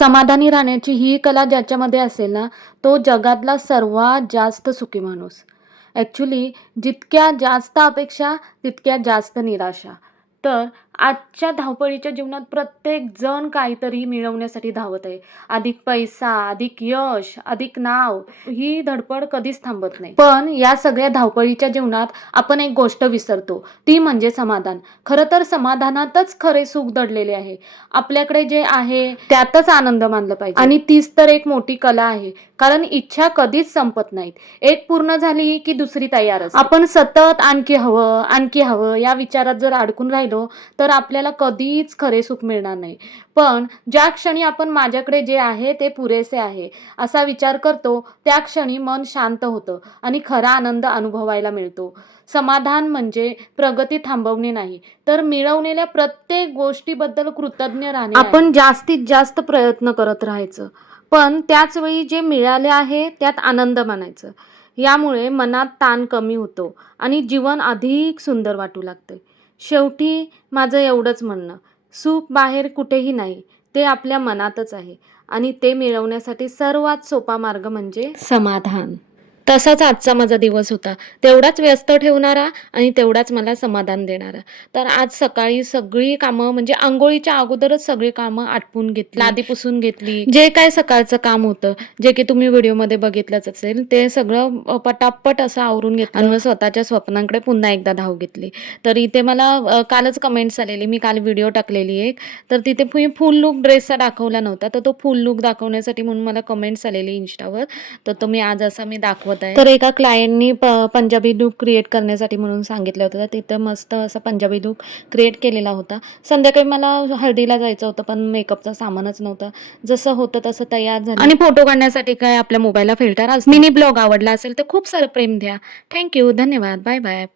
समाधानी राहण्याची ही कला ज्याच्यामध्ये असेल ना, तो जगातला सर्वात जास्त सुखी माणूस. ॲक्चुअली जितक्या जास्त अपेक्षा, तितक्या जास्त निराशा. तर आजच्या धावपळीच्या जीवनात प्रत्येक जण काहीतरी मिळवण्यासाठी धावत आहे. अधिक पैसा, अधिक यश, अधिक नाव, ही धडपड कधीच थांबत नाही. पण या सगळ्या धावपळीच्या जीवनात आपण एक गोष्ट विसरतो, ती म्हणजे समाधान. खरं तर समाधानातच खरे सुख दडलेले आहे. आपल्याकडे जे आहे त्यातच आनंद मानला पाहिजे. आणि तीच तर एक मोठी कला आहे. कारण इच्छा कधीच संपत नाहीत. एक पूर्ण झाली की दुसरी तयार असते. आपण सतत आणखी हवं, आणखी हवं या विचारात जर अडकून राहिलो तर आपल्याला कधीच खरे सुख मिळणार नाही. पण ज्या क्षणी आपण माझ्याकडे जे आहे ते पुरेसे आहे असा विचार करतो, त्या क्षणी मन शांत होतं आणि खरा आनंद अनुभवायला मिळतो. समाधान म्हणजे प्रगती थांबवणे नाही, तर मिळवलेल्या प्रत्येक गोष्टीबद्दल कृतज्ञ राहणे. आपण जास्तीत जास्त प्रयत्न करत राहायचं, पण त्याच वेळी जे मिळाले आहे त्यात आनंद मानायचं. यामुळे मनात ताण कमी होतो आणि जीवन अधिक सुंदर वाटू लागते. शेवटी माझं एवढंच म्हणणं, सुख बाहेर कुठेही नाही, ते आपल्या मनातच आहे आणि ते मिळवण्यासाठी सर्वात सोपा मार्ग म्हणजे समाधान. तसाच आजचा माझा दिवस होता. तेवढाच व्यस्त ठेवणारा आणि तेवढाच मला समाधान देणारा. तर आज सकाळी सगळी कामं म्हणजे अंघोळीच्या अगोदरच सगळी कामं आटपून घेतली, लादी पुसून घेतली. जे काय सकाळचं काम होतं, जे की तुम्ही व्हिडिओमध्ये बघितलंच असेल, ते सगळं पटापट असं आवरून घेतलं आणि स्वतःच्या स्वप्नांकडे पुन्हा एकदा धाव घेतली. तर इथे मला कालच कमेंट्स आलेली, मी काल व्हिडिओ टाकलेली एक, तर तिथे फुल लूक ड्रेसचा दाखवला नव्हता, तर तो फुल लूक दाखवण्यासाठी म्हणून मला कमेंट्स आलेली Instaवर. तर तो मी आज असा मी दाखवत आहे. तर एका क्लायंटनी पंजाबी लूक क्रिएट करण्यासाठी म्हणून सांगितलं होतं, तर तिथं मस्त असा पंजाबी लूक क्रिएट केलेला होता. संध्याकाळी मला हळदीला जायचं होतं, पण मेकअपचं सामानच नव्हतं. जसं होतं तसं तयार झालं आणि फोटो काढण्यासाठी काय आपल्या मोबाईलला फिल्टर असतं. मिनी ब्लॉग आवडला असेल तर खूप सारं प्रेम द्या. थँक्यू, धन्यवाद, बाय बाय.